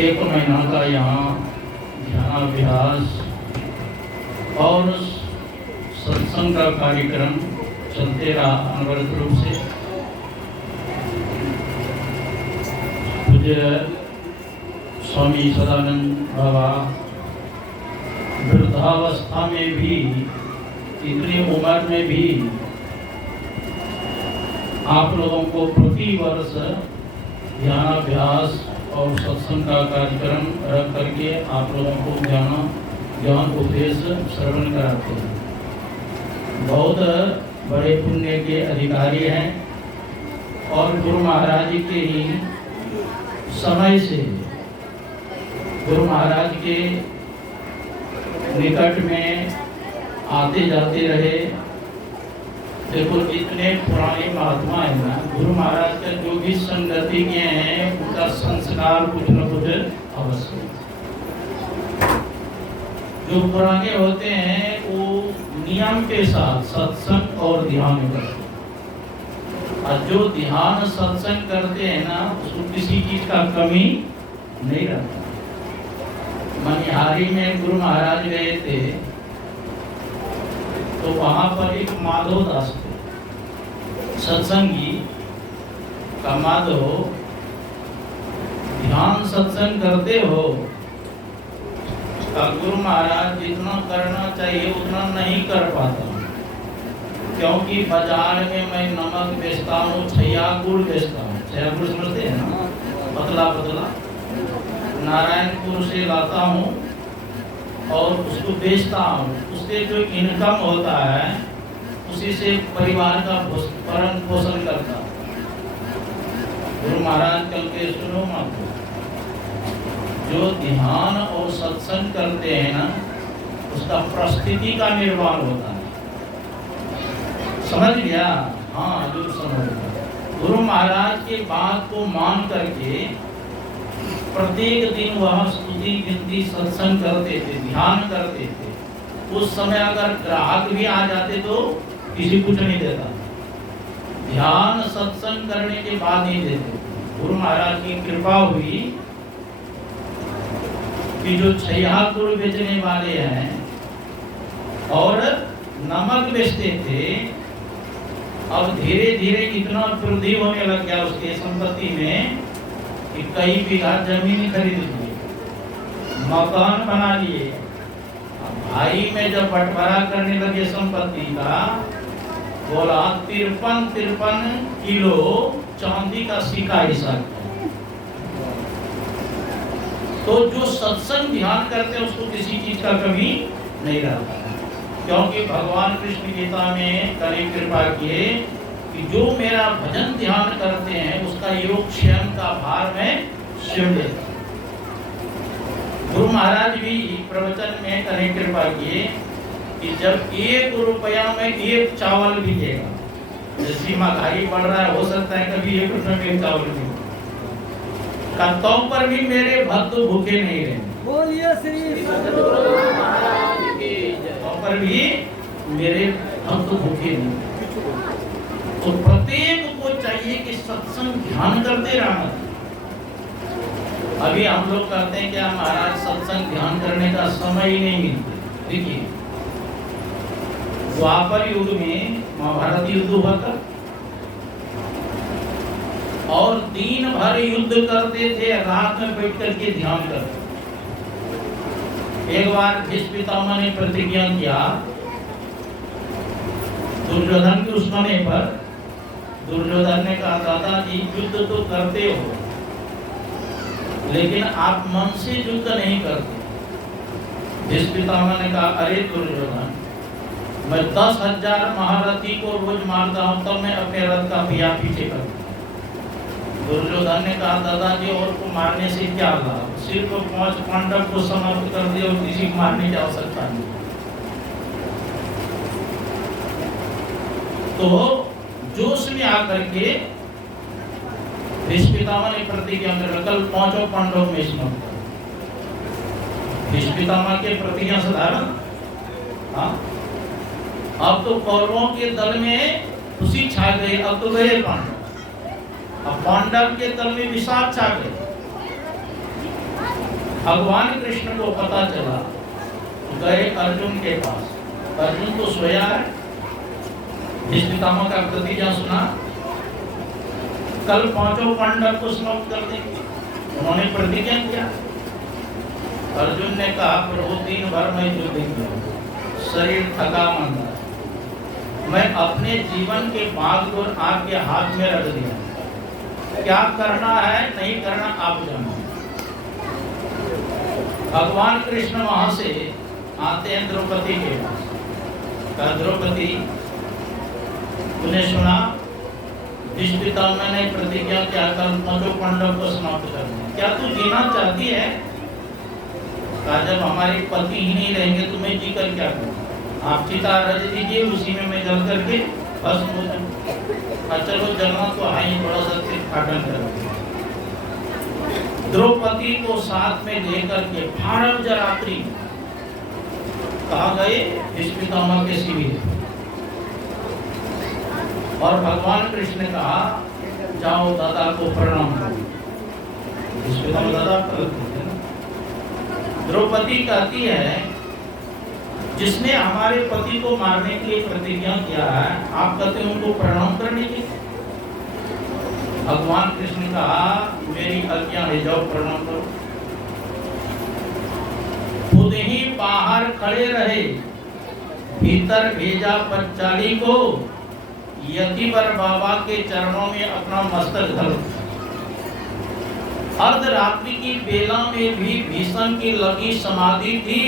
एक महीना का यहाँ ध्यानाभ्यास और सत्संग का कार्यक्रम चलते रहा अनवरत रूप से। पूज्य स्वामी सदानंद बाबा वृद्धावस्था में भी, इतनी उम्र में भी आप लोगों को प्रति वर्ष ध्यानाभ्यास और सत्संग का कार्यक्रम रख करके आप लोगों को ज्ञान उपदेश श्रवण कराते हैं। बहुत बड़े पुण्य के अधिकारी हैं और गुरु महाराज के ही समय से गुरु महाराज के निकट में आते जाते रहे। देखो इतने पुराने महात्मा है ना, गुरु महाराज का जो भी संगति के हैं उनका संस्कार कुछ न कुछ अवश्य। जो पुराने होते हैं वो नियम के साथ सत्संग और ध्यान करते हैं, और जो ध्यान सत्संग करते हैं ना उसको किसी चीज का कमी नहीं रहता। मनिहारी में गुरु महाराज गए थे तो वहां पर एक माधव दास थे, सत्संगी का माधव। ध्यान सत्संग करते हो का गुरु महाराज जितना करना चाहिए उतना नहीं कर पाता, क्योंकि बाजार में मैं नमक बेचता हूँ, छया गुड़ बेचता हूँ। छया गुड़ समझते हैं ना, पतला पतला नारायणपुर से लाता हूँ और उसको बेचता हूँ। उससे जो इनकम होता है उसी से परिवार का भरण पोषण करता। गुरु महाराज कल के सुनो मत, जो ध्यान और सत्संग करते हैं ना उसका परिस्थिति का निर्माण होता है। समझ गया? हाँ जो समझ गया। गुरु महाराज के बात को मान करके प्रत्येक दिन वह स्तुति गिनती सत्संग करते थे, ध्यान करते थे। उस समय अगर ग्राहक भी आ जाते तो किसी कुछ नहीं देता, ध्यान सत्संग करने के बाद नहीं देते। गुरु महाराज की कृपा हुई कि जो छया गुड़ बेचने वाले हैं और नमक बेचते थे, अब धीरे धीरे इतना वृद्धि होने लग गया उसके संपत्ति में कि कई बीघा जमीन खरीद लिए, मकान बना लिए। भाई में जब बंटवारा करने लगे संपत्ति का, बोला 53 किलो चांदी का सिक्का हिस्सा। तो जो सत्संग ध्यान करते हैं उसको किसी चीज का कमी नहीं रहता है, क्योंकि भगवान कृष्ण गीता में करी कृपा किए कि जो मेरा भजन ध्यान करते हैं उसका योगक्षेम का भार में शिव लेता। गुरु महाराज भी प्रवचन में करें कृपा किए कि जब 1 रुपया में 1 चावल भी देगा, जैसी महंगाई बढ़ रहा है हो सकता है कभी 1 रुपये में 1 चावल भी तो पर भी मेरे भक्त भूखे नहीं रहे। बोलिए श्री सद्गुरु महाराज की जय। तो पर भी मेरे भक्त भूखे नहीं। तो प्रत्येक को चाहिए कि सत्संग ध्यान करते रहना। अभी हम लोग कहते हैं कि महाराज सत्संग ध्यान करने का समय ही नहीं मिलता। देखिए द्वापर युग में महाभारत युद्ध हुआ था और दिन भर युद्ध करते थे, रात में बैठ करके ध्यान करते। एक बार भीष्म पितामह ने प्रतिज्ञा किया दुर्योधन के उस्माने पर। दुर्योधन ने कहा दादाजी युद्ध तो करते हो लेकिन आप मन से युद्ध नहीं करते। भीष्म पितामह ने कहा अरे दुर्योधन मैं 10,000 महारथी को रोज मारता हूँ, तब मैं अपने रथ का पिया पीछे करूँ। दुर्योधन ने कहा, दादाजी और को मारने से क्या लाभ, सिर्फ 5 पांडव को समाप्त कर दिया और किसी को मारने की आवश्यकता नहीं। तो जोश में आकर के भीष्म पितामह ने प्रतिज्ञा कर, कल 5 पांडव में समाप्त कर। भीष्म पितामह के प्रतिज्ञा साधारण, हाँ, अब तो कौरवों के दल में खुशी छा गई, अब तो गए पांडव, अब पांडव के दल में विषाद छा गए। भगवान कृष्ण को पता चला, गए अर्जुन के पास। अर्जुन तो सोया है, भीष्म पितामह का प्रतिज्ञा सुना, कल 5 पांडव को समाप्त कर देंगे, उन्होंने प्रतिज्ञा किया। अर्जुन ने कहा, प्रभु दिन भर मैं युद्ध किया, शरीर थका मंदा, मैं अपने जीवन के भाग को आपके हाथ में रख दिया, क्या करना है नहीं करना आप जानो। भगवान कृष्ण वहां से आते हैं द्रौपदी के पास। कहा, द्रौपदी तूने सुना भीष्म पितामह ने प्रतिज्ञा क्या, कल 5 पांडव को समाप्त कर दिया, क्या तू जीना चाहती है? कहा, जब हमारे पति ही नहीं रहेंगे तो मैं जी कर क्या करूँ, आप चिता रच दीजिए, उसी में मैं जल करके भस्म हो जाऊं। चलो जलना तो है ही, थोड़ा सा तीर्थाटन कर। द्रौपदी को साथ में लेकर के भारत रात्रि कहा गए भीष्म पितामह के शिविर, और भगवान कृष्ण ने कहा, जाओ दादा को प्रणाम करो। भीष्म पितामह दादा करते हैं। द्रौपदी कहती है, जिसने हमारे पति को मारने के लिए प्रतिज्ञा किया है, आप कहते हैं उनको प्रणाम करने के। भगवान कृष्ण ने कहा, मेरी आज्ञा है, जाओ प्रणाम करो। खुद ही बाहर खड़े रहे, भीतर भेजा पंचाली को, यतिवर बाबा के चरणों में अपना मस्तक धरो। अर्धरात्रि की बेला में भी भीषम की लगी समाधि थी,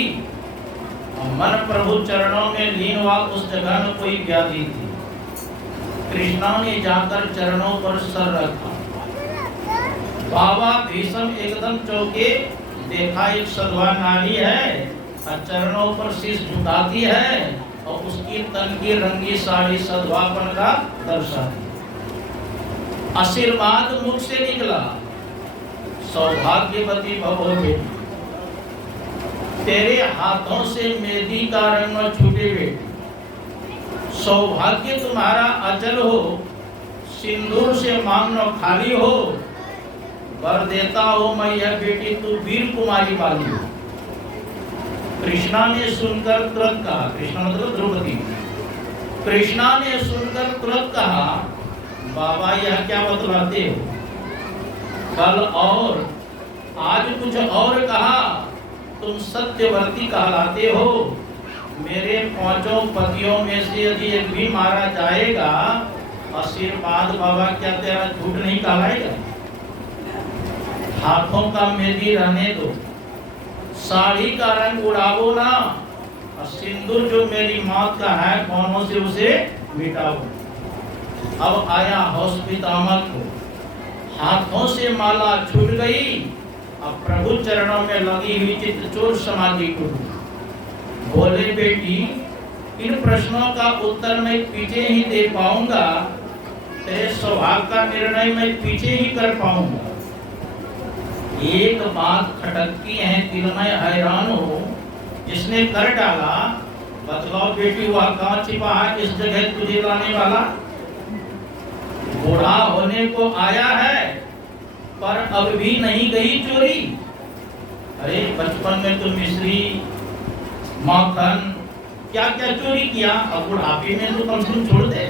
मन प्रभु चरणों में लीन हुआ, उस जगह में कोई व्याधि थी। कृष्णा ने जाकर चरणों पर सर रखा। बाबा भीषम एकदम चौंके, देखा एक सधवा नारी है, चरणों पर शीश झुकाती है और उसकी तन की रंगी साड़ी सधवापन का दर्शाती। आशीर्वाद मुख से निकला, सौभाग्यवती भव बेटी, तेरे हाथों से मेहंदी का रंग न छूटे बेटी, सौभाग्य तुम्हारा अचल हो, सिंदूर से मांग न खाली हो, वर देता हो मैं यह बेटी तू वीर कुमारी वाली हो। कृष्णा ने सुनकर तुरंत कहा, कृष्णा मतलब द्रौपदी, कृष्णा ने सुनकर तुरंत कहा, बाबा यह क्या बतलाते हो, कल और आज कुछ और कहा, तुम सत्यवर्ती कहलाते हो। मेरे 5 पतियों में से यदि एक भी मारा जाएगा, आशीर्वाद बाबा क्या तेरा झूठ नहीं कहलाएगा? हाथों का मेहंदी रहने दो, साड़ी का रंग उड़ावो ना, और सिंदूर जो मेरी मौत का है कौनों से उसे मिटाओ। अब आया हौस पितामह को, हाथों से माला छूट गई, अब प्रभु चरणों में लगी हुई चित्तचोर समाधि को बोले, बेटी इन प्रश्नों का उत्तर मैं पीछे ही दे पाऊंगा, तेरे स्वभाव का निर्णय मैं पीछे ही कर पाऊंगा। एक बात खटकती है दिल में, हैरान हो जिसने कर डाला, बतलाओ बेटी वह कहाँ छिपा है इस जगह तुझे लाने वाला? बूढ़ा होने को आया है पर अब भी नहीं गई चोरी। अरे बचपन में तो मिश्री माखन क्या क्या चोरी किया, अब बुढ़ापे में तो कम से कम छोड़ दे।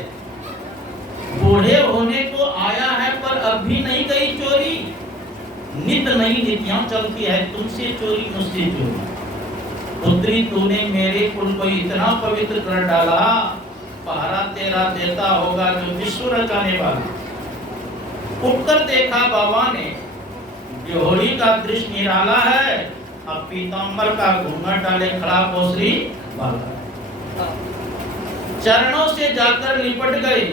बूढ़े होने को आया है पर अब भी नहीं गई चोरी। नित नई नीतियां चलती है, तुमसे चोरी मुझसे चोरी। पुत्री तूने मेरे कुल को इतना पवित्र कर डाला, पहरा तेरा देता होगा जो विश्व रचाने वाला। उठकर देखा बाबा ने, बिहोरी का दृश्य निराला है, अब पीतांबर का घूंघट डाले खड़ा कोसरी वाला। चरणों से जाकर लिपट गए,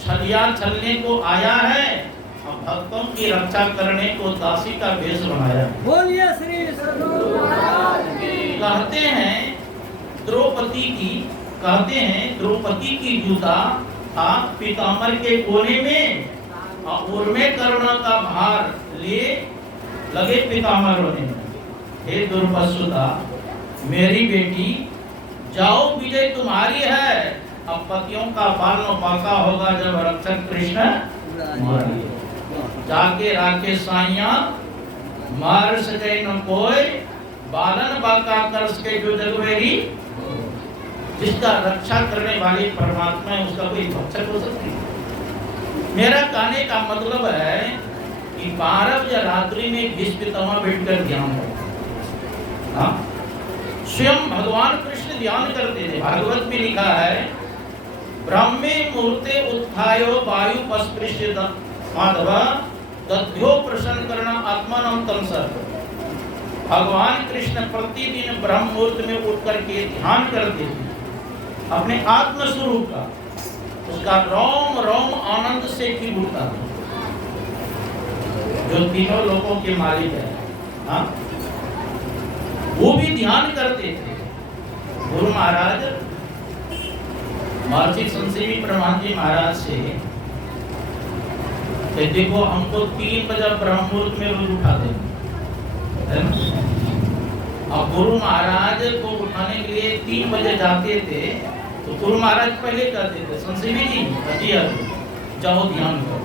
छलिया छलने को आया है, अब भक्तों की रक्षा करने को दासी का भेष बनाया। बोलिए श्री सद्गुरु महाराज की। कहते हैं द्रौपदी की जूता था पीताम्बर के कोने में और उर्मे करुणा का भार ले लगे पीताम्बर रोने में। हे दुर्वसुता मेरी बेटी, जाओ विजय तुम्हारी है, अब पतियों का पालनो पाका होगा जब रक्षक कृष्ण मारिए। जाके राके साइया मार सके न कोई, बालन बाका कर सके जो जगवेरी। जिसका रक्षा करने वाली परमात्मा है उसका कोई भक्षक हो सकती है। मेरा कहने का मतलब है कि 12 बजे रात्रि में भीष्म पितामह बैठकर ध्यान करते। हाँ, स्वयं भगवान कृष्ण ध्यान करते थे। भागवत में लिखा है ब्रह्मे मुहूर्ते उत्थायो वायु पस्पृश्य माधव दध्यो प्रसन्न करना आत्मानम तम सर्व। भगवान कृष्ण प्रतिदिन ब्रह्म मुहूर्त में उठ करके ध्यान करते थे अपने आत्म स्वरूप का। उसका रोम रोम आनंद से खिल उठता था। जो तीनों लोगों के मालिक है, हाँ, वो भी ध्यान करते थे। गुरु महाराज महर्षि संजीवी ब्रह्मानंद जी महाराज से कि देखो हमको 3 बजे ब्रह्म मुहूर्त में रोज उठा देंगे। अब गुरु महाराज को उठाने के लिए 3 बजे जाते थे तो गुरु महाराज पहले कहते थे संजीवी जी जाओ ध्यान करो।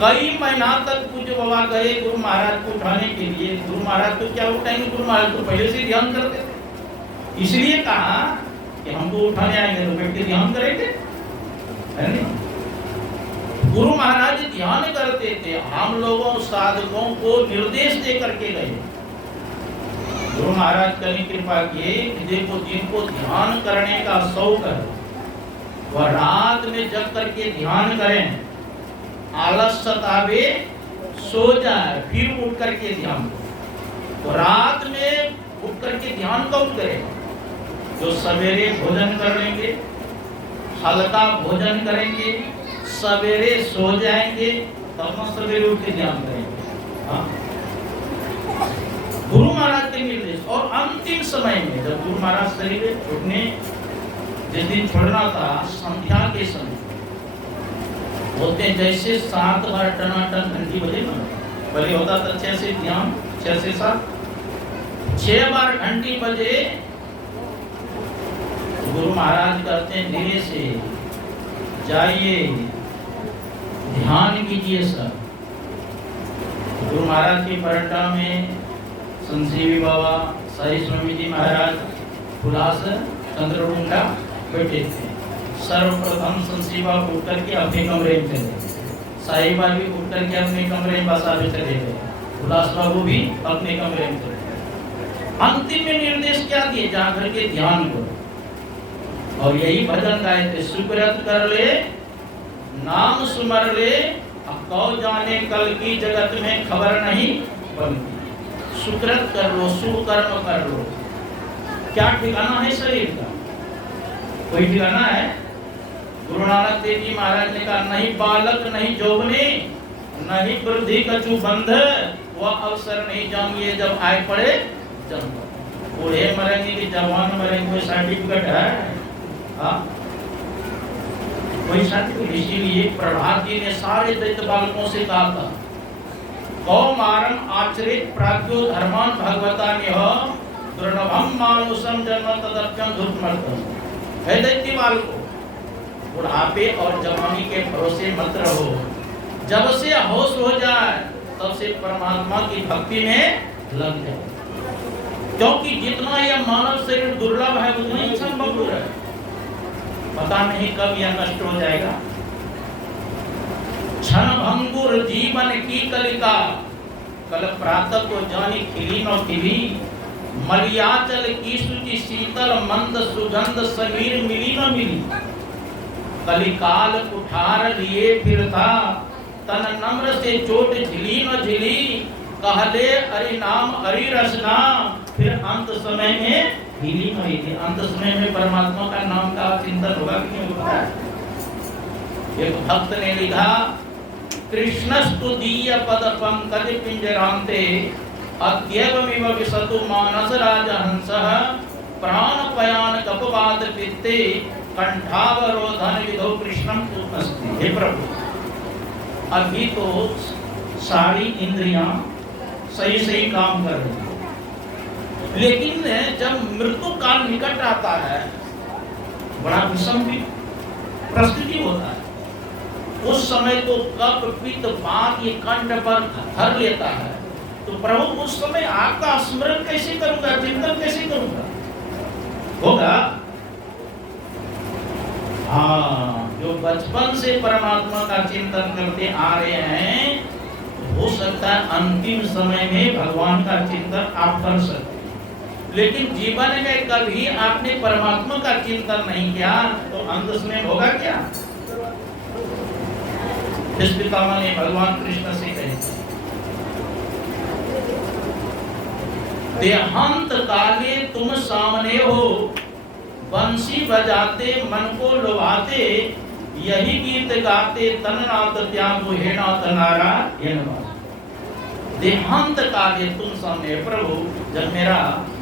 कई महीना तक पूज्य बाबा गए गुरु महाराज को उठाने के लिए। गुरु महाराज को क्या उठाएंगे, गुरु महाराज को पहले से ध्यान करते थे। इसलिए कहा कि हमको उठाने आएंगे तो बैठ के ध्यान करेंगे, है नहीं? गुरु महाराज ध्यान करते थे। हम लोगों साधकों को निर्देश दे करके गए। गुरु महाराज कहीं कृपा किए कि देखो जिनको ध्यान करने का शौक है वह रात में जग करके ध्यान करें, आलस सतावे सो जाए फिर उठ करके ध्यान। तो रात में उठ करके ध्यान कब करें? जो सवेरे भोजन कर लेंगे, हल्का भोजन करेंगे, सवेरे सो जाएंगे, तब न सवेरे उठ के ध्यान करेंगे। हाँ? गुरु महाराज के निर्देश। और अंतिम समय में जब गुरु महाराज शरीर उठने जिस दिन छोड़ना था, संध्या के समय बोलते जैसे 7 बार टनाटन घंटी बजे ना, पहले होता था 6 से ध्यान, 6 से 7, 6 बार घंटी बजे। गुरु महाराज कहते हैं धीरे से जाइए ध्यान कीजिए सर। गुरु महाराज की परंपरा में संजीवी बाबा, साई स्वामी जी महाराज, हुलास चंद्रमुंडा बैठे थे। सर्वप्रथम संजीवी बाबा उठ करके अपने कमरे में चले, साई बाबा भी उठ करके अपने कमरे में बसा में चले गए, हुलास बाबू भी अपने कमरे में चले गए। अंतिम में निर्देश क्या दिए? जा करके ध्यान करो। और यही भजन गाए थे, सुकृत कर ले नाम सुमर ले, अब कौ जाने कल की जगत में खबर नहीं बनती। सुकृत कर लो, सुकर्म कर लो। क्या ठिकाना है शरीर का? कोई ठिकाना है? गुरु नानक देव जी महाराज ने कहा नहीं बालक नहीं जोबने, नहीं वृद्धि कछु बंध, वह अवसर नहीं जानिए जब आए पड़े जन्म। बूढ़े मरेंगे कि जवान मरेंगे, कोई सर्टिफिकेट है? हाँ, कोई सर्टिफिकेट। इसीलिए प्रहलाद जी ने सारे दैत्य बालकों से कहा था कौमारम आचरित प्राज्ञो धर्मान भगवता नेह दुर्लभम मानुषम जन्म तदप्यम धुर्मर्तम। है दैत्य बालकों, बुढ़ापे और जवानी के भरोसे मत रहो। जब से होश हो जाए तब से परमात्मा की भक्ति में लग जाओ, क्योंकि जितना यह मानव शरीर दुर्लभ है उतना ही क्षणभंगुर है। पता नहीं कब यह नष्ट हो जाएगा। क्षणभंगुर जीवन की कलिका, कल प्रातः को जानी खिली न खिली। मलियाचल की सूची शीतल मंद सुगंध समीर मिली न मिली। कलिकाल कुठार लिए फिरता, तन नम्र से चोट झिली न झिली। कहले अरि नाम अरि रसना, फिर अंत समय में फीलिंग हुई थी। अंत समय में परमात्मा का नाम का चिंतन होगा कि नहीं होगा? एक भक्त ने लिखा, कृष्णस्तु दीय पद पंकज पिंजरांते अद्यवमिव विसतु मानस राजहंसः प्राणपयान कपवात पित्ते कंठावरोधन विधो कृष्णम तूमस्ति। हे प्रभु, अभी तो सारी इंद्रियां सही सही काम कर रही हैं, लेकिन जब मृत्यु काल निकट आता है, बड़ा विषम परिस्थिति होता है, उस समय तो कप पित्त बात ये कंठ पर धर लेता है, तो प्रभु उस समय आपका स्मरण कैसे करूंगा, चिंतन कैसे करूंगा? होगा? हाँ, जो बचपन से परमात्मा का चिंतन करते आ रहे हैं, हो सकता है अंतिम समय में भगवान का चिंतन आप कर सकते हैं, लेकिन जीवन में कभी आपने परमात्मा का चिंतन नहीं किया तो अंत समय होगा क्या? इस पितामह ने भगवान कृष्ण से कहे, देहांत काले तुम सामने हो, बंसी बजाते मन को लुभाते, यही गीत गाते तन नाथ त्यागो हे नाथ नारायण। देहांत काले तुम सामने, प्रभु जब मेरा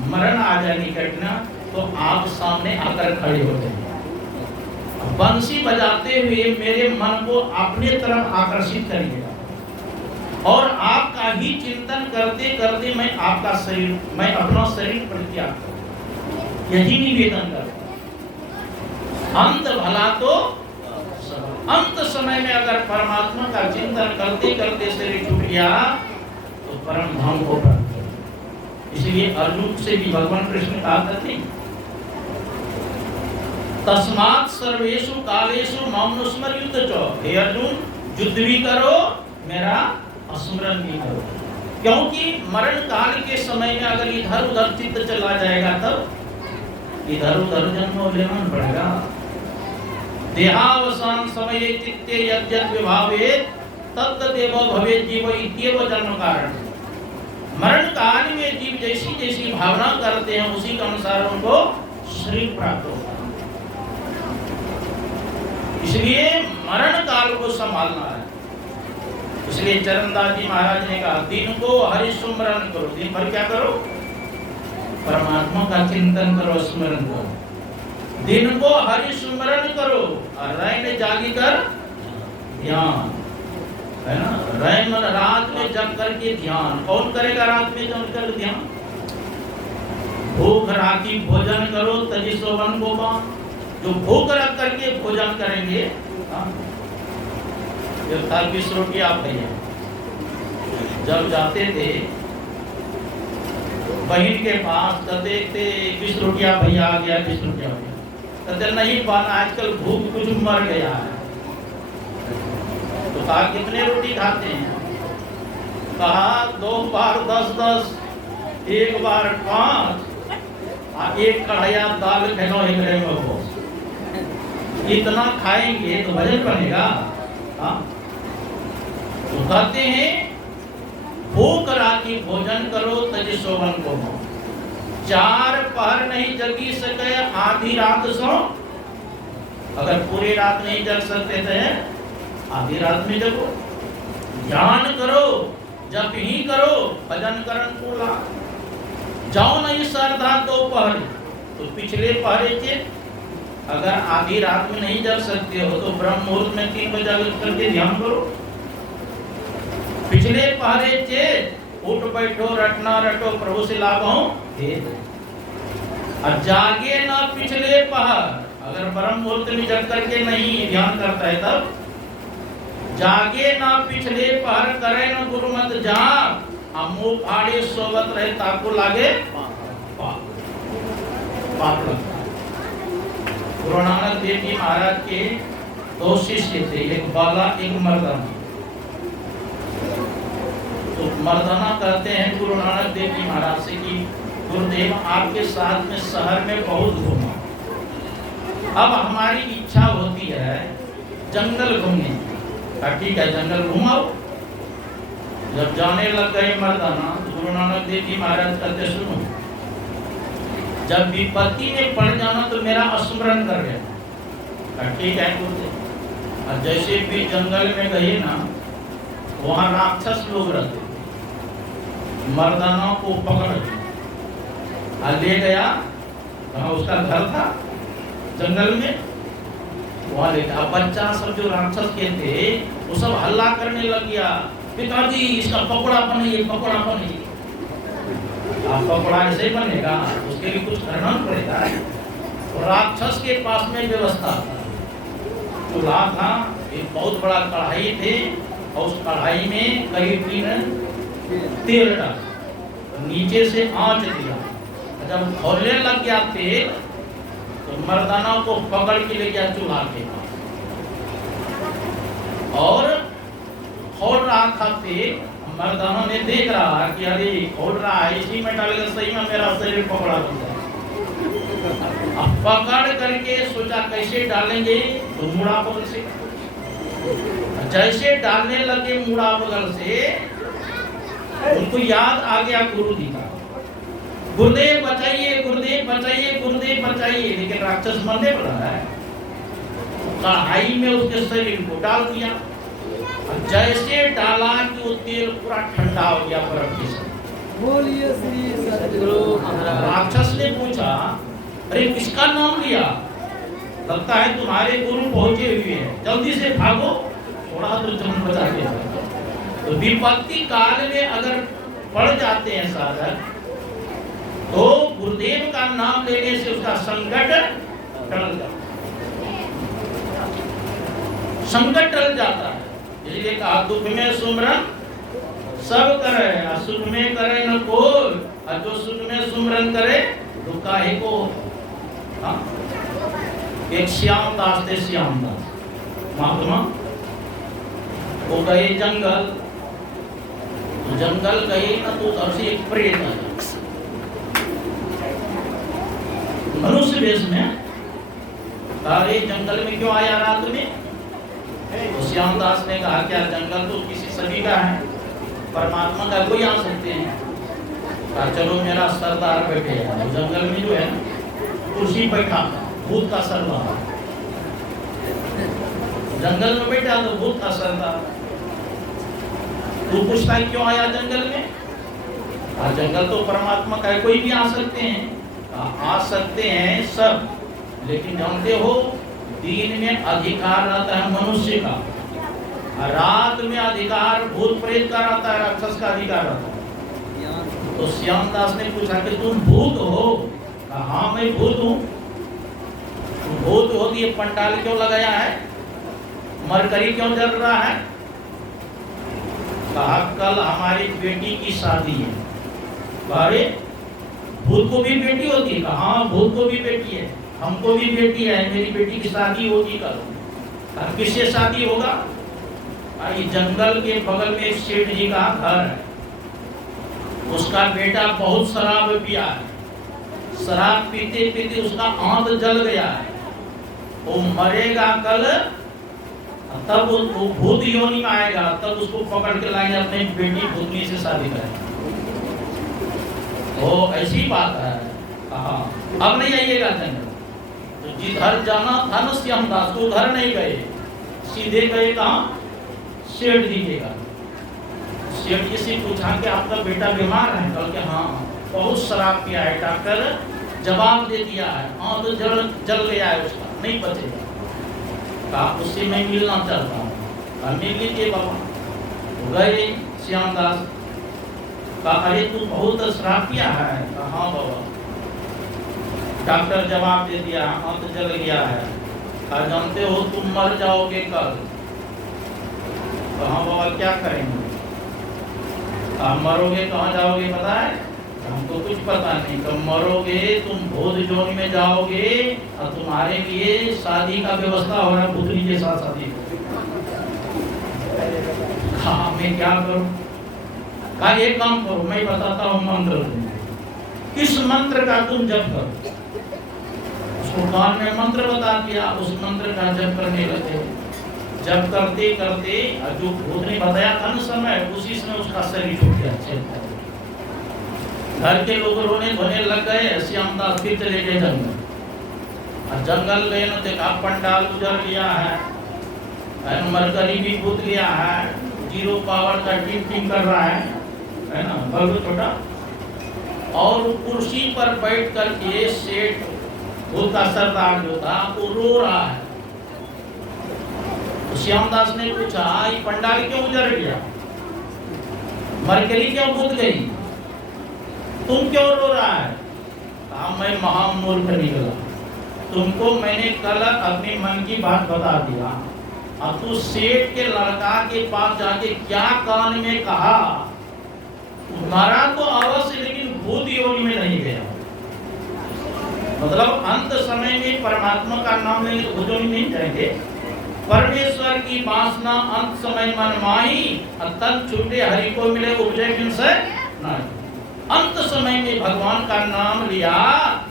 मरण आ जाए निकट ना, तो आप सामने आकर खड़े हो जाए, बंसी बजाते हुए मेरे मन को अपने तरफ आकर्षित करिएगा, और आपका ही चिंतन करते करते मैं आपका शरीर, मैं अपना शरीर परित्याग करूं, यही निवेदन करता। अंत भला तो अंत समय में अगर परमात्मा का चिंतन करते करते शरीर छूट गया तो परम धाम को प्राप्त। इसलिए अर्जुन से भी भगवान कृष्ण कहा था, तस्मात् सर्वेषु कालेषु माम स्मर्युत च। हे अर्जुन, युद्ध भी करो, मेरा स्मरण भी करो, क्योंकि मरण काल के समय में अगर इधर उधर चित्त चला जाएगा तब इधर उधर जन्म लेना पड़ेगा। देहावसान समय चित्ते यद्यद् विभावेत् तद्देव भवेत् जीव इत्येव जन्म कारण। मरण काल में जीव जैसी जैसी भावना करते हैं उसी के अनुसार उनको शरीर प्राप्त होता है। इसलिए मरण काल को संभालना है। इसलिए चरणदास जी महाराज ने कहा, दिन को हरि सुमरण करो। दिन भर क्या करो? परमात्मा का चिंतन करो, स्मरण करो। दिन को हरि सुमरण करो और रैन जागी कर ध्यान, है ना? रैन रात में जग करके ध्यान। कौन करेगा रात में जग कर ध्यान? भूख राखी भोजन करो तजी सोवन गोपान। जो भूख रख करके भोजन करेंगे, था 20 रोटियां भैया जब जाते थे बहन के पास, कहते थे 20 रोटियां भैया आ गया, 20 रोटियां भैया। कहते नहीं पाना, आजकल भूख कुछ मर गया है। तो कहा कितने रोटी खाते हैं? कहा 2 बार 10-10, 1 बार 5 और 1 कढ़ाइया दाल खेलो एक में हो। इतना खाएंगे तो वजन बनेगा। तो कहते हैं भूख राखी भोजन करो तजी सोवन को। 4 पहर नहीं जगी सके आधी रात सो। अगर पूरी रात नहीं जग सकते थे, आधी रात में जगो। ध्यान करो, जप ही करो, भजन करन को ला। जाओ नहीं श्रद्धा 2 पहर, तो पिछले पहरे के अगर आधी रात में नहीं जग सकते हो तो ब्रह्म मुहूर्त में 3 बजे करके ध्यान करो। पिछले पहरे चेत उठ बैठो, रटना रटो, प्रभु से लाभ हो। और जागे ना पिछले पहर, अगर ब्रह्म मुहूर्त में जग करके नहीं ध्यान करता है तब जागे ना पिछले पहर, करे ना गुरु मत जाग, मुंह फाड़े सोवत रहे ताको लागे पाप लगता। गुरु नानक देव जी महाराज के 2 शिष्य थे, एक बाला एक मर्दाना। तो मर्दाना कहते हैं गुरु नानक देव जी महाराज से कि गुरुदेव आपके साथ में शहर में बहुत घूमा, अब हमारी इच्छा होती है जंगल घूमने की। ठीक है, जंगल घुमाओ। जब जाने लग गए मर्दाना तो गुरु नानक देव जी महाराज कहते सुनो, जब विपत्ति में पड़ जाना तो मेरा स्मरण कर लेना। ठीक है गुरुदेव। और जैसे भी जंगल में गए ना, वहाँ राक्षस लोग रहते, मर्दाना को पकड़ ले गया, वहाँ उसका घर था जंगल में, वहाँ ले गया। बच्चा सब जो राक्षस के थे वो सब हल्ला करने लग गया, पिताजी इसका पकौड़ा बनाइए, पकौड़ा बनाइए। आप पकौड़ा ऐसे ही बनेगा, उसके लिए कुछ करना पड़ेगा। तो राक्षस के पास में व्यवस्था था, चूल्हा था, एक बहुत बड़ा कढ़ाई थे, और उस कढ़ाई में करीब तेल डाल, नीचे से आंच दिया। जब खोलने लग गया तेल तो मर्दाना को पकड़ के ले गया चूल्हा के पास, और खोल रहा था तेल। मर्दाना ने देख रहा कि अरे खोल रहा है, इसी में डालेगा, सही में मेरा शरीर पकड़ा बन जाए। अब पकड़ करके सोचा कैसे डालेंगे, तो मुड़ा बगल से, जैसे डालने लगे मुड़ा बगल से, उनको याद आ गया गुरु जी का, गुरुदेव बचाइए, गुरुदेव बचाइए, गुरुदेव बचाइए। लेकिन राक्षस मरने पड़ा है, कढ़ाई में उसके शरीर को डाल दिया। जैसे डाला कि वो तेल पूरा ठंडा हो गया बर्फ के साथ। बोलिए श्री सद्गुरु महाराज। राक्षस ने पूछा, अरे किसका नाम लिया? लगता है तुम्हारे गुरु पहुंचे हुए हैं, जल्दी से भागो, थोड़ा तो जान बचा के। तो विपत्ति काल में अगर पड़ जाते हैं साधक, तो गुरुदेव का नाम लेने से उसका संकट टल जाता है, संकट टल जाता है। इसलिए कहा दुख में सुमरन सब करे, सुख में करे न कोई, और जो सुख में सुमरन करे दुख काहे को। हाँ? एक श्याम दास थे, श्याम दास महात्मा, वो गए जंगल, तो जंगल गए ना, तो उधर से एक प्रेत आया मनुष्य वेश में। अरे जंगल में क्यों आया रात में? तो श्यामदास ने कहा क्या जंगल तो किसी सभी का है, परमात्मा का कोई आ सकते हैं। कहा चलो मेरा सरदार बैठे हैं जंगल में, जो है कुर्सी बैठा भूत का सरदार, जंगल में बैठा तो भूत का सरदार। तू पूछता है क्यों आया जंगल में? जंगल तो परमात्मा का है, कोई भी आ सकते हैं। आ सकते हैं सब, लेकिन जानते हो दिन में अधिकार रहता है मनुष्य का, रात में अधिकार भूत प्रेत का रहता है, राक्षस का अधिकार रहता है। तो श्यामदास ने पूछा कि तुम भूत हो? कहा हाँ मैं भूत हूँ। भूत हो तो ये पंडाल क्यों लगाया है, मरकरी क्यों जल रहा है? कहा कल हमारी बेटी की शादी है। अरे भूत को भी बेटी होती है? कहा हाँ भूत को भी बेटी है, हमको भी बेटी है, मेरी बेटी की शादी होगी कल। किससे शादी होगा? ये जंगल के बगल में एक सेठ जी का घर है, उसका बेटा बहुत शराब पिया है, शराब पीते पीते उसका आंत जल गया है, वो मरेगा कल, तब वो भूत योनि में आएगा, तब उसको पकड़ के लाएंगे, अपनी बेटी भूतनी से शादी करेंगे। तो ऐसी बात है। अब नहीं आइएगा जंगल। तो जिधर जाना था ना श्यामदास को, उधर नहीं गए, सीधे गए कहाँ? सेठ जी के घर। सेठ जी से पूछा कि आपका बेटा बीमार है? कल के हाँ बहुत शराब पिया है, डॉक्टर जवाब दे दिया है, हाँ तो जल गया है उसका, नहीं बचेगा। कहा उससे मैं मिलना चाहता हूँ। मिल लीजिए बाबा। गए श्यामदास, कहा अरे तू बहुत शराब पिया है? कहा हाँ बाबा। डॉक्टर जवाब दे दिया, हाँ तो जल गया है। कहा जानते हो तुम मर जाओगे कल? कहा बाबा क्या करेंगे? कहा मरोगे कहाँ जाओगे पता है? हमको कुछ पता नहीं। तो मरोगे तुम भूत जोनी में जाओगे, और तुम्हारे लिए शादी का व्यवस्था हो रहा है, पुत्री के साथ शादी। कहा मैं क्या करूं? कहा एक काम करो, मैं बताता हूँ मंत्र। किस मंत्र का तुम जप करो? उसको कान में मंत्र बता दिया, उस मंत्र का जप करने लगे। जब करते करते जो भूत ने बताया था ना समय, उसी समय उसका शरीर छूट गया। घर के लोग रोने धोने लग गए। श्यामदास फिर चले गए जंगल। और जंगल गए न देखा पंडाल उजड़ गया है, मरकरी भी कूद गया है, जीरो पावर का टिम कर रहा है ना, बहुत छोटा। और कुर्सी पर बैठ करके सेठ भूत का सरदार जो था वो रो रहा है। तो श्यामदास ने पूछा ये पंडाल क्यों उजड़ गया, मरकरी क्यों कूद गई, तुम क्यों रो रहा है? कहा मैं महामूर्ख निकला, तुमको मैंने कल अपने मन की बात बता दिया। अब तू सेठ के लड़का के पास जाके क्या कान में कहा, मरा तो अवश्य लेकिन भूत योनि में नहीं गया। मतलब अंत समय में परमात्मा का नाम लेंगे तो भूत योनि नहीं जाएंगे। परमेश्वर की वासना अंत समय मन माही, तन छूटे हरि को मिले उपजय बिन से नहीं। अंत समय में भगवान का नाम लिया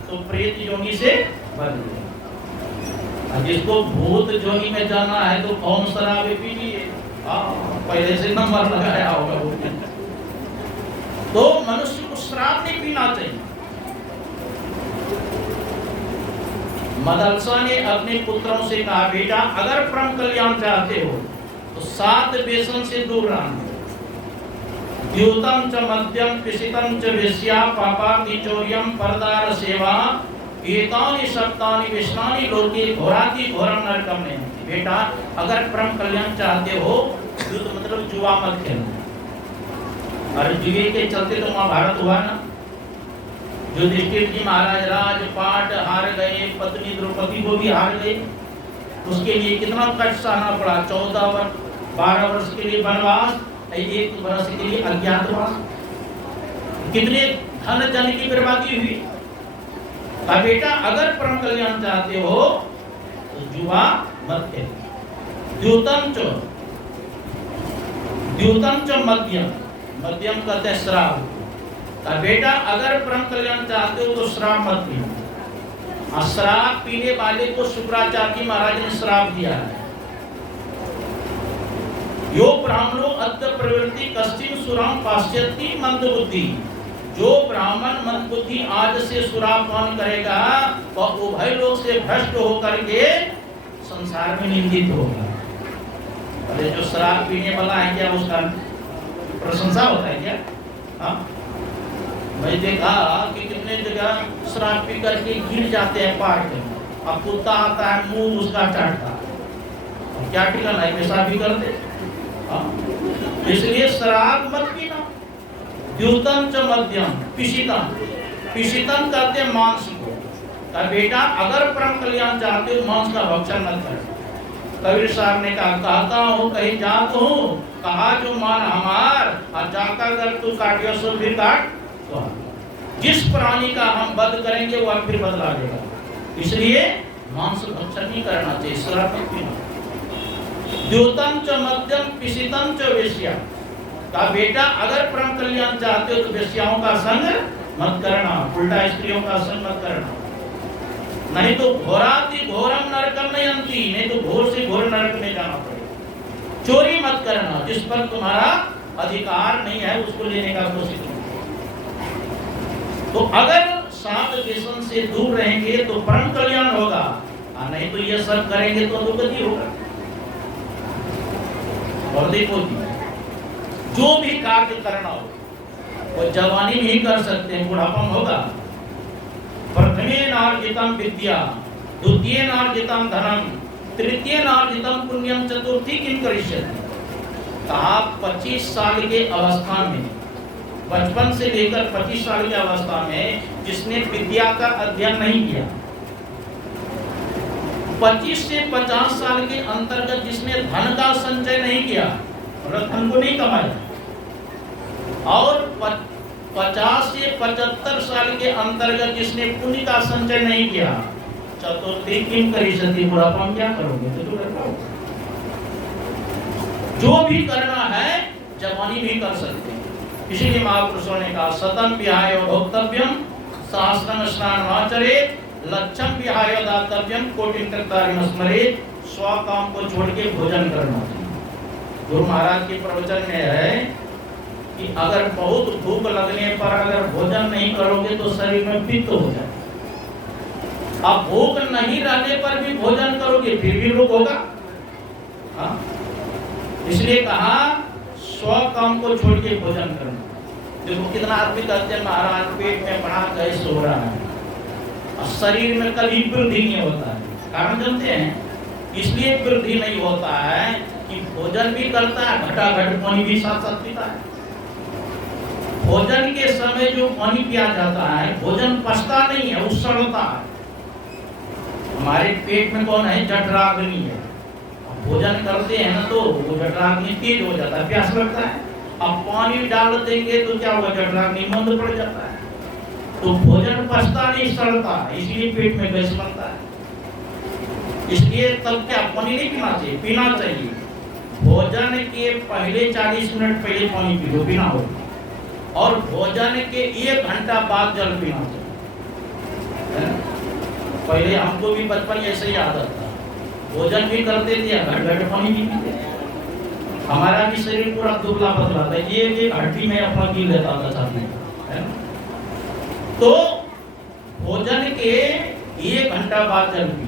तो प्रेत योनि से बन गया। जिसको भूत योनि में जाना है तो कौन शराबी पी लिए, पहले से नंबर लगाया होगा वो। तो मनुष्य को शराब नहीं पीना चाहिए। मदरसा ने अपने पुत्रों से कहा बेटा अगर परम कल्याण चाहते हो तो 7 व्यसन से दूर रहना। द्यूतम च मद्यम पिशितम च वेश्या पापा किचोर्यम परदार सेवा एतानि सप्तानि विष्णानि लोके घोराति घोरम नरकम ने। बेटा अगर परम कल्याण चाहते हो तो मतलब जुआ मत खेलना। और जुए के चलते तो महाभारत हुआ ना, युधिष्ठिर जी महाराज राजपाट हार गए, पत्नी द्रौपदी को भी हार गए, उसके लिए कितना कष्ट सहना पड़ा। 14 वर्ष 12 वर्ष के लिए वनवास, 1 वर्ष के लिए अज्ञातवास, कितने धन जन की बर्बादी हुई। का बेटा अगर परम कल्याण चाहते हो तो जुआ मत खेलो। द्यूतम च मध्यम, मध्यम कहते हैं श्राप। का बेटा अगर परम कल्याण चाहते हो तो श्राप मत पीना। श्राप पीने वाले को शुक्राचार्य महाराज ने श्राप दिया है। यो ब्राह्मणो अद्य प्रवृत्ति कश्चिन सुराम पाश्चात्य मंद बुद्धि। जो ब्राह्मण मंद बुद्धि आज से सुरापान करेगा वह उभय लोक से भ्रष्ट होकर के संसार में निंदित होगा। अरे जो शराब पीने वाला है क्या उसका प्रशंसा होता है क्या? हाँ, मैं देखा कि कितने जगह शराब पी करके गिर जाते हैं पार्क में। अब कुत्ता आता है मुंह उसका चाटता, क्या ठिकाना है, पेशाब भी कर दे। इसलिए शराब मत पीना। द्यूतम च मध्यम पिशितम, पिशितम कहते हैं मांस को। का बेटा अगर परम कल्याण चाहते हो मांस का भक्षण मत करो। कबीर साहब ने कहा कहता हूँ कहीं जात हूँ, कहा जो मान हमार, और जाकर अगर तू काटियो सो फिर काट तो। जिस प्राणी का हम वध करेंगे वह फिर बदला देगा। इसलिए मांस भक्षण नहीं करना चाहिए, शराब मत पीना। द्यूतम च मध्यम पिशितम च वेश्या। का बेटा अगर परम कल्याण चाहते हो तो वेश्याओं का संग मत करना, उल्टा स्त्रियों का संग मत करना। नहीं तो घोराति घोरम नरकम नयंती, नहीं तो घोर से घोर नरक में जाना पड़ेगा। चोरी मत करना, जिस पर तुम्हारा अधिकार नहीं है उसको लेने का कोशिश करो। तो अगर 7 व्यसन से दूर रहेंगे तो परम कल्याण होगा, और नहीं तो ये सब करेंगे तो अधोगति होगा। और देखो जी जो भी कार्य करना हो वो जवानी में ही कर सकते हैं, बुढ़ापा में होगा। प्रथमेनार्जितम विद्या, द्वितीयेनार्जितम धनम, तृतीयेनार्जितम पुण्यम, चतुर्थी किम करिष्यति। कहा 25 साल के अवस्था में, बचपन से लेकर 25 साल की अवस्था में जिसने विद्या का अध्ययन नहीं किया, 25 से 50 साल के अंतर्गत जिसने धन का संचय नहीं किया, धन को नहीं कमाया, और 50 से 75 साल के अंतर्गत जिसने पुण्य का संचय नहीं किया, चतुर्थी किम करिष्यति, बुढ़ापा में क्या करोगे? जो भी करना है जवानी भी कर सकते हैं। इसीलिए महापुरुषों ने कहा सतम विहाय भोक्तव्यम, सहस्रम स्नानमाचरेत्, लक्षम विहाय दातव्यम, कोटि तक्तारिम स्मरेत्। स्व काम को छोड़ के भोजन करना चाहिए। गुरु महाराज के प्रवचन में है कि अगर बहुत भूख लगने पर अगर भोजन नहीं करोगे तो शरीर में पित्त हो जाए। अब भूख नहीं रहने पर भी भोजन करोगे फिर भी रोग होगा। हाँ? इसलिए कहा स्व काम को छोड़ के भोजन करना। देखो कितना आदमी कहते हैं महाराज पेट में बड़ा गैस हो रहा है और शरीर में कभी वृद्धि नहीं होता है। कारण जानते हैं? इसलिए वृद्धि नहीं होता है कि भोजन भी करता है, घटाघट पानी भी साथ साथ पीता है। भोजन के समय जो पानी पिया जाता है भोजन पचता नहीं है, वो सड़ता है। हमारे पेट में कौन है? जठराग्नि है। भोजन करते हैं ना तो वो जठराग्नि तेज हो जाता है, प्यास लगता है। अब पानी डाल देंगे तो क्या हुआ? जठराग्नि मंद पड़ जाता है। तो भोजन पचता नहीं, सड़ता है, इसलिए पेट में गैस बनता है। इसलिए तब क्या पानी नहीं पीना चाहिए? पीना चाहिए। भोजन के पहले 40 मिनट पहले पानी पी लो, पीना हो। और भोजन के 1 घंटा बाद जल पीना चाहिए। पहले हमको भी बचपन ऐसे ही आदत था, भोजन भी करते थे, घट पानी भी पीते। हमारा भी शरीर पूरा दुबला पतला था, ये हड्डी में अपना पी लेता था साथ में, है ना? तो भोजन के 1 घंटा बाद जल पी।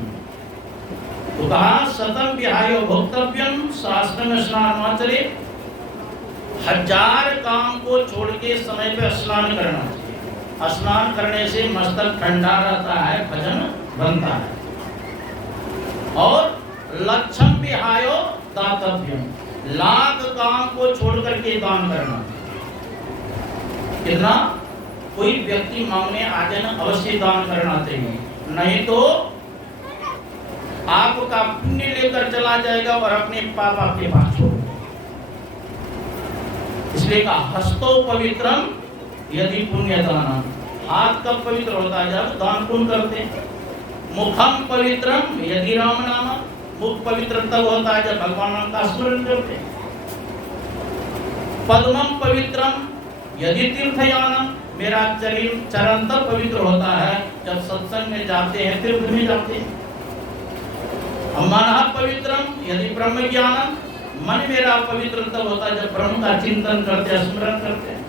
तो कहा सतम विहायो भोक्तव्यम शास्त्रम स्नानमाचरे। 1000 काम को छोड़ के समय पे स्नान करना चाहिए। स्नान करने से मस्तक ठंडा रहता है, भजन बनता है। और लक्षम विहायो दातव्यम। लाख काम को छोड़ करके दान करना। कितना? कोई व्यक्ति मांगने आ जाए ना, अवश्य दान करना चाहिए, नहीं तो आपका पुण्य लेकर चला जाएगा और अपने पाप आपके पास छोड़। इसलिए कहा हस्तो पवित्रम यदि पुण्य दानम। हाथ कब पवित्र होता है? जब दान पुण्य करते हैं। मुखम पवित्रम यदि राम नाम। मुख पवित्र तब होता है जब भगवान नाम का स्मरण करते हैं। पद्मम पवित्रम यदि तीर्थयानम। मेरा चरण तब पवित्र होता है जब सत्संग में जाते हैं, तीर्थ में जाते हैं। मनः पवित्रम यदि ब्रह्म ज्ञानम। मन मेरा पवित्र तब होता है जब ब्रह्म का चिंतन करते हैं, स्मरण करते हैं।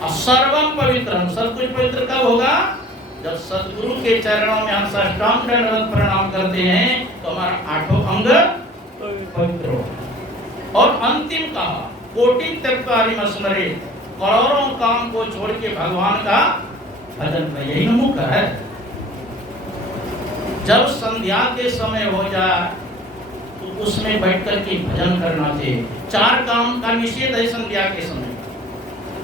और सर्वम पवित्रम। सब कुछ पवित्र कब होगा? जब सदगुरु के चरणों में हम साष्टांग दंडवत प्रणाम करते हैं तो हमारा 8 अंग पवित्र होगा। और अंतिम कहा कोटि त्यक्त्वा स्मरे। करोड़ों काम को छोड़ के भगवान का भजन करें। यही मुख्य है। जब संध्या के समय हो जाए तो उसमें बैठ कर के भजन करना चाहिए। 4 काम का निषेध है संध्या के समय।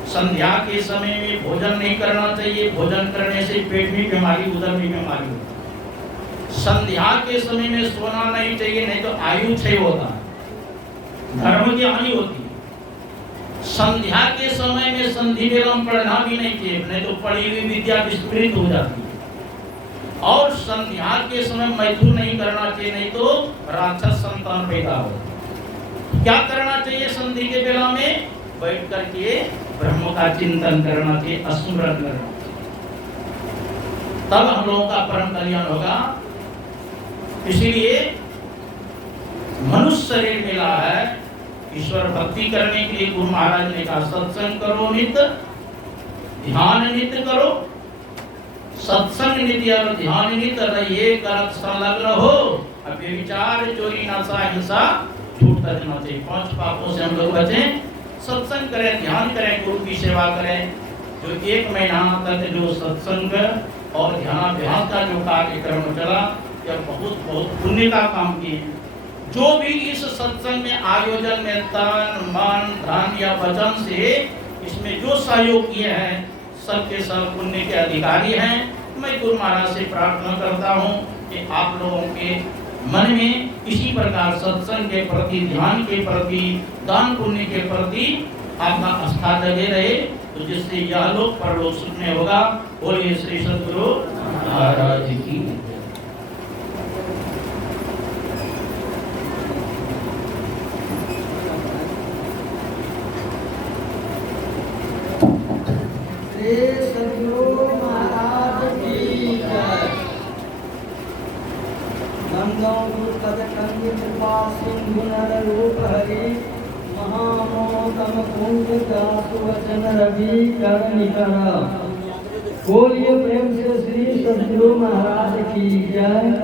संध्या के समय में भोजन नहीं करना चाहिए। भोजन करने से पेट में बीमारी, उदर में बीमारी होती। संध्या के समय में सोना नहीं चाहिए, नहीं तो आयु क्षय होता है, धर्म की हानि होती है। संध्या के समय में संधि वेलम पढ़ना भी नहीं चाहिए, नहीं तो पढ़ी हुई विद्या विस्मृत हो जाती है। और संध्या के समय मैथुन नहीं करना चाहिए, नहीं तो राक्षस संतान पैदा हो। क्या करना चाहिए संधि के बेला में? बैठ करके ब्रह्म का चिंतन करना चाहिए, स्मरण करना चाहिए। तब हम लोगों का परम कल्याण होगा। इसीलिए मनुष्य शरीर मिला है ईश्वर भक्ति करने के लिए। गुरु महाराज ने कहा सत्संग करो नित्य, ध्यान नित्य करो। सत्संग नित्य और ध्यान नित्य रहिए, करत संलग्न हो। अब ये विचार चोरी नशा हिंसा छूट करना चाहिए। 5 पापों से हम लोग बचें। सत्संग करें, ध्यान करें, गुरु की सेवा करें। जो 1 महीना तक जो सत्संग और ध्यानाभ्यास का जो कार्यक्रम चला, यह बहुत बहुत पुण्य का काम किए। जो भी इस सत्संग में आयोजन में तन मन धन या वचन से इसमें जो सहयोग किए हैं, सबके सब पुण्य के अधिकारी हैं। मैं गुरु महाराज से प्रार्थना करता हूँ कि आप लोगों के मन में इसी प्रकार सत्संग के प्रति, ध्यान के प्रति, दान पुण्य के प्रति आपका आस्था लगे रहे, तो जिससे यह लोग परलोक सुख में होगा। बोलिए श्री सद्गुरु महाराज की। कृपा सिंधु नर रूप हरि महामोदा मम कुंठ दास वचन रवि कर निकर। बोलिए प्रेम से श्री सद्गुरु महाराज की जय।